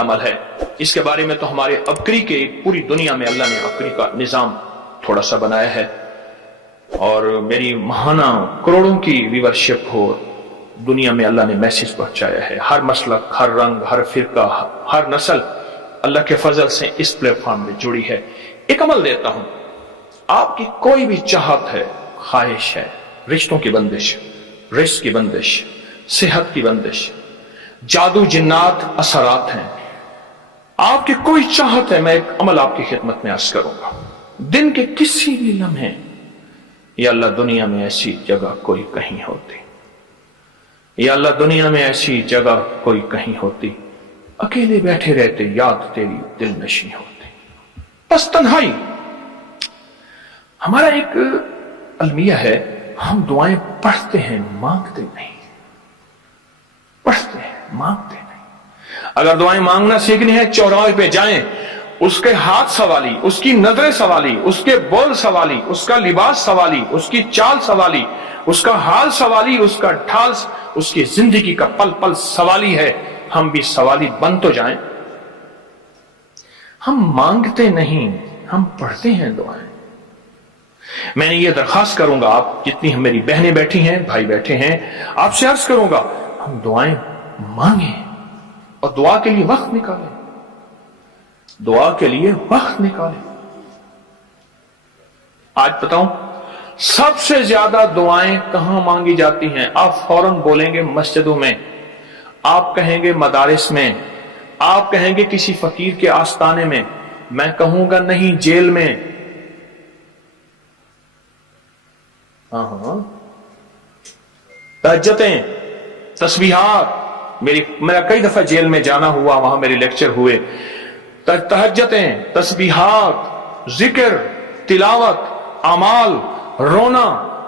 अमल है। इसके बारे में तो हमारे अबकरी के पूरी दुनिया में अल्लाह ने अबकरी का निजाम थोड़ा सा बनाया है, और मेरी महाना करोड़ों की व्यूअरशिप हो, दुनिया में अल्लाह ने मैसेज पहुंचाया है। हर मसलक, हर रंग, हर फिरका, हर नस्ल अल्लाह के फजल से इस प्लेटफॉर्म में जुड़ी है। एक अमल देता हूं, आपकी कोई भी चाहत है, ख्वाहिश है, रिश्तों की बंदिश, रिस्क की बंदिश, सेहत की बंदिश, जादू जिन्नात असरात हैं, आपकी कोई चाहत है, मैं एक अमल आपकी खिदमत में अर्ज करूंगा। दिन के किसी भी लम्हे, या अल्लाह दुनिया में ऐसी जगह कोई कहीं होती, या अल्लाह दुनिया में ऐसी जगह कोई कहीं होती, अकेले बैठे रहते याद तेरी दिल नशी होती, बस तन्हाई। हमारा एक अलमिया है, हम दुआएं पढ़ते हैं, मांगते नहीं। पढ़ते हैं, मांगते नहीं। अगर दुआएं मांगना सीखनी है, चौराहे पे जाएं, उसके हाथ सवाली, उसकी नजरें सवाली, उसके बोल सवाली, उसका लिबास सवाली, उसकी चाल सवाली, उसका हाल सवाली, उसका ढाल, उसकी जिंदगी का पल पल सवाली है। हम भी सवाली बन तो जाएं। हम मांगते नहीं, हम पढ़ते हैं दुआएं। मैंने ये दरखास्त करूंगा, आप जितनी मेरी बहनें बैठी हैं, भाई बैठे हैं, आपसे अर्ज करूंगा, हम दुआएं मांगें और दुआ के लिए वक्त निकालें, दुआ के लिए वक्त निकालें। आज बताऊं, सबसे ज्यादा दुआएं कहां मांगी जाती हैं? आप फौरन बोलेंगे मस्जिदों में, आप कहेंगे मदारिस में, आप कहेंगे किसी फकीर के आस्ताने में, मैं कहूंगा नहीं, जेल में। तहज्जुदें, तस्बीहात, मेरा कई दफा जेल में जाना हुआ, वहां मेरे लेक्चर हुए। तहज्जुदें, तस्बीहात, जिक्र, तिलावत, अमाल, रोना,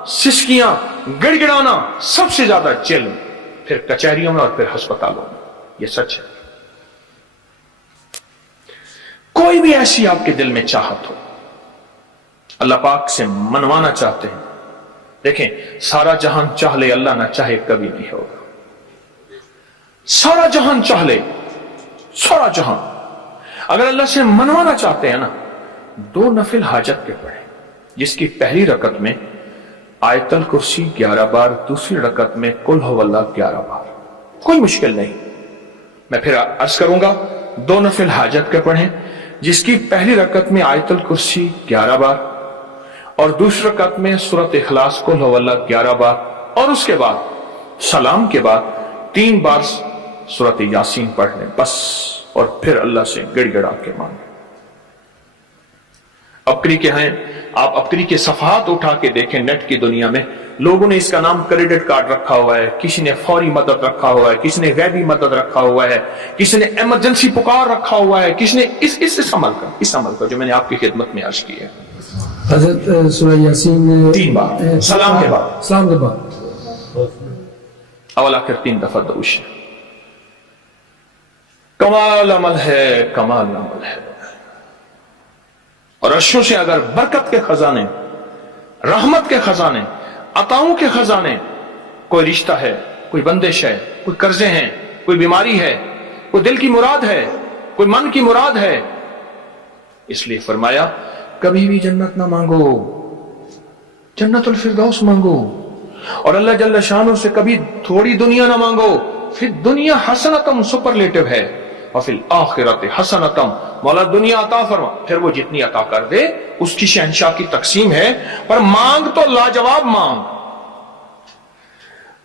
सिसकियां, गिड़गिड़ाना, सबसे ज्यादा जेल में, फिर कचहरियों में और फिर अस्पतालों में। यह सच है। कोई भी ऐसी आपके दिल में चाहत हो, अल्लाह पाक से मनवाना चाहते हैं, देखें, सारा जहान चाह ले, अल्लाह ना चाहे कभी नहीं होगा। सारा जहान चाह ले, सारा जहान, अगर अल्लाह से मनवाना चाहते हैं ना, 2 नफिल हाजत के पढ़े, जिसकी पहली रकत में आयतल कुर्सी 11 बार, दूसरी रकत में कुल हुवल्लाह 11 बार। कोई मुश्किल नहीं। मैं फिर अर्ज करूंगा, 2 नफिल हाजत के पढ़ें, जिसकी पहली रकत में आयतल कुर्सी 11 बार और दूसरी रकत में सूरत इखलास कुल हुवल्लाह 11 बार, और उसके बाद सलाम के बाद 3 बार सूरत यासीन पढ़ लें बस, और फिर अल्लाह से गिड़गिड़ा के मांगे। अबकरी के हैं, आप अबकरी के सफहात उठा के देखें, नेट की दुनिया में लोगों ने इसका नाम क्रेडिट कार्ड रखा हुआ है, किसी ने फौरी मदद रखा हुआ है, किसी ने गैबी मदद रखा हुआ है, किसी ने इमरजेंसी पुकार रखा हुआ है, किसी ने इस अमल का जो मैंने आपकी खिदमत में अर्ज की है। हज़रत सूरह यासीन 3 बार सलाम के बाद, अवल आखिर 3 दफा दरूश। कमाल अमल है, कमाल अमल है। और अर्शों से अगर बरकत के खजाने, रहमत के खजाने, अताओं के खजाने, कोई रिश्ता है, कोई बंदिश है, कोई कर्जे हैं, कोई बीमारी है, कोई दिल की मुराद है, कोई मन की मुराद है, इसलिए फरमाया कभी भी जन्नत ना मांगो, जन्नतुल फिरदौस मांगो, और अल्लाह जल्ल शानो से कभी थोड़ी दुनिया ना मांगो। फिर दुनिया हसनतम सुपरलेटिव है, और फिर आखिरत हसनतम, मौला दुनिया अता फरमा, फिर वो जितनी अता कर दे उसकी शहनशाह की तकसीम है, पर मांग तो लाजवाब मांग।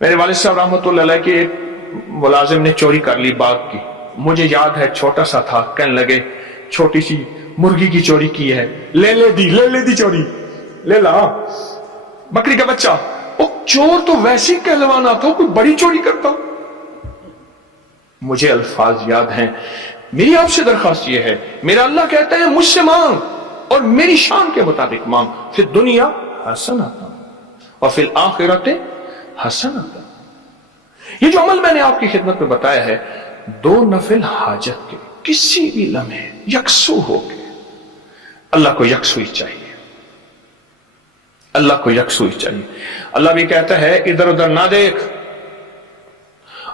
मेरे वालिद साहब रहमतुल्लाह अलैह के एक मुलाजिम ने चोरी कर ली बाग की, मुझे याद है छोटा सा था, कहने लगे छोटी सी मुर्गी की चोरी की है, ले ले दी चोरी, ले ला बकरी का बच्चा। वो चोर तो वैसे ही कहलवाना था, कोई बड़ी चोरी करता। मुझे अल्फाज याद हैं। मेरी आपसे दरखास्त यह है, मेरा अल्लाह कहता है मुझसे मांग और मेरी शान के मुताबिक मांग, फिर दुनिया हसनतम और फिर आखिरत हसनतम। ये जो अमल मैंने आपकी खिदमत में बताया है, 2 नफिल हाजत के किसी भी लम्हे यकसू हो गए। अल्लाह को यकसुई चाहिए, अल्लाह को यकसुई चाहिए। अल्लाह भी कहता है इधर उधर ना देख।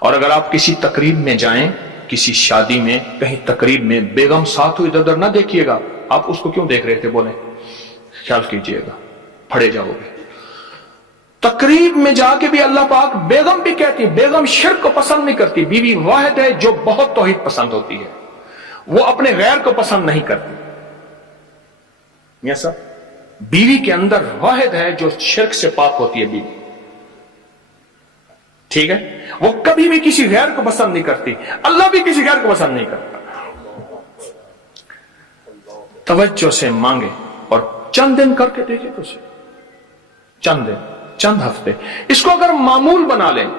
और अगर आप किसी तकरीब में जाएं, किसी शादी में, कहीं तकरीब में बेगम साथ हो, इधर उधर ना देखिएगा। आप उसको क्यों देख रहे थे, बोले ख्याल कीजिएगा, फड़े जाओगे। तकरीब में जाके भी अल्लाह पाक बेगम भी कहती, बेगम शिर्क को पसंद नहीं करती। बीवी वाहिद है जो बहुत तौहीद पसंद होती है, वो अपने गैर को पसंद नहीं करती। ऐसा बीवी के अंदर वाहिद है जो शिर्क से पाक होती है बीवी, ठीक है। वो कभी भी किसी गैर को पसंद नहीं करती, अल्लाह भी किसी गैर को पसंद नहीं करता। तवज्जो से मांगे और चंद दिन करके देखे तो उसे, चंद दिन, चंद हफ्ते, इसको अगर मामूल बना लें।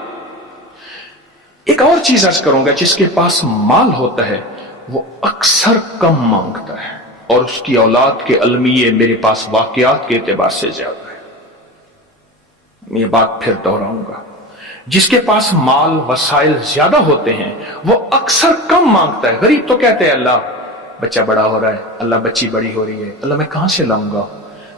एक और चीज अर्ज करूंगा, जिसके पास माल होता है वो अक्सर कम मांगता है और उसकी औलाद के अलमिये मेरे पास वाकयात के एतबार से ज्यादा है। ये बात फिर दोहराऊंगा, जिसके पास माल वसाइल ज्यादा होते हैं वो अक्सर कम मांगता है। गरीब तो कहते हैं अल्लाह बच्चा बड़ा हो रहा है, अल्लाह बच्ची बड़ी हो रही है, अल्लाह मैं कहां से लाऊंगा।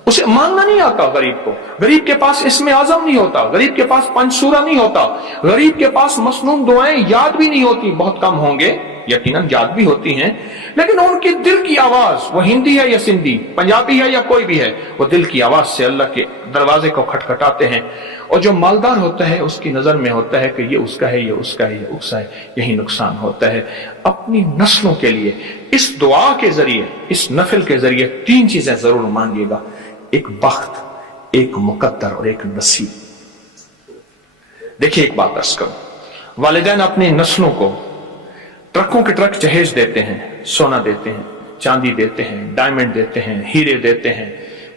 उसे मांगना नहीं आता गरीब को। गरीब के पास इसमें आजम नहीं होता, गरीब के पास पंचसूरा नहीं होता, गरीब के पास मसनून दुआएं याद भी नहीं होती। बहुत कम होंगे, यकीनन याद भी होती हैं, लेकिन उनकी दिल की आवाज, वो हिंदी है या सिंधी, पंजाबी है या कोई भी है, वो दिल की आवाज से अल्लाह के दरवाजे को खटखटाते हैं। और जो मालदार होता है उसकी नजर में होता है कि ये उसका है, ये उसका है, ये उसका है, यही नुकसान होता है। अपनी नस्लों के लिए इस दुआ के जरिए, इस नफिल के जरिए 3 चीजें जरूर मांगिएगा, एक बख्त, एक मुकद्दर और एक नसीब। देखिए एक बात अर्ज करूं, वालिदैन अपनी नस्लों को ट्रकों के ट्रक जहेज देते हैं, सोना देते हैं, चांदी देते हैं, डायमंड देते हैं, हीरे देते हैं,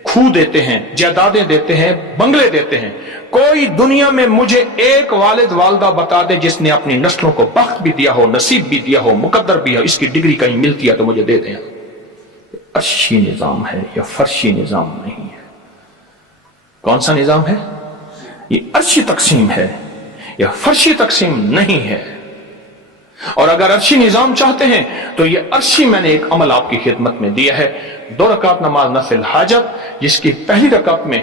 खूह देते हैं, जायदादें देते हैं, बंगले देते हैं। कोई दुनिया में मुझे एक वालिद वालदा बता दे जिसने अपनी नस्लों को बख्त भी दिया हो, नसीब भी दिया हो, मुकद्दर भी हो, इसकी डिग्री कहीं मिलती है तो मुझे दे दें। अर्शी निजाम है, यह फर्शी निजाम नहीं है। कौन सा निजाम है? ये अर्शी तकसीम है, यह फर्शी तकसीम नहीं है। और अगर अर्शी निजाम चाहते हैं तो ये अर्शी मैंने एक अमल आपकी खिदमत में दिया है। 2 रकात नमाज नफिल हाजत, जिसकी पहली रकात में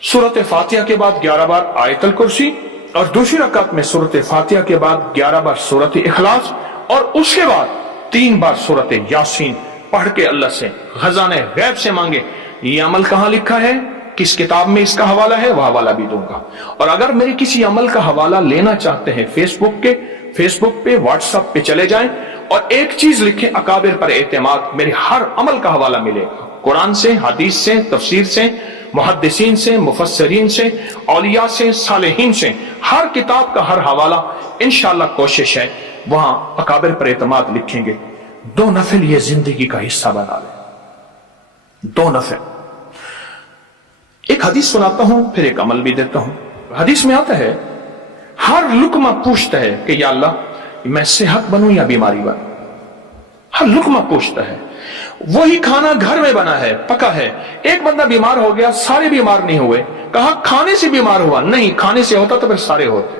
सूरत फातिहा के बाद 11 बार आयतल कुर्सी और दूसरी रकात में सूरत फातिहा के बाद 11 बार सूरत इखलास और उसके बाद 3 बार सूरत यासीन पढ़ के अल्लाह से खजाने गैब से मांगे। ये अमल कहां लिखा है, किस किताब में इसका हवाला है, वह हवाला भी दूंगा। और अगर मेरे किसी अमल का हवाला लेना चाहते हैं, फेसबुक पे व्हाट्सएप पे चले जाएं और एक चीज लिखें, अकाबिर पर एतमाद, मेरे हर अमल का हवाला मिलेगा। कुरान से, हदीस से, तफसीर से, मुहद्दिसीन से, मुफस्सिरीन से, औलिया से, सालेहीन से, हर किताब का हर हवाला इंशाअल्लाह कोशिश है वहां अकाबिर पर एतमाद लिखेंगे। 2 नफिल ये जिंदगी का हिस्सा बना ले, 2 नफिल। एक हदीस सुनाता हूं, फिर एक अमल भी देता हूं। हदीस में आता है, हर लुकमा पूछता है कि या अल्लाह मैं सेहत बनूं या बीमारी बनूं। हर लुकमा पूछता है। वही खाना घर में बना है, पका है, एक बंदा बीमार हो गया, सारे बीमार नहीं हुए। कहा खाने से बीमार हुआ, नहीं, खाने से होता तो फिर सारे होते।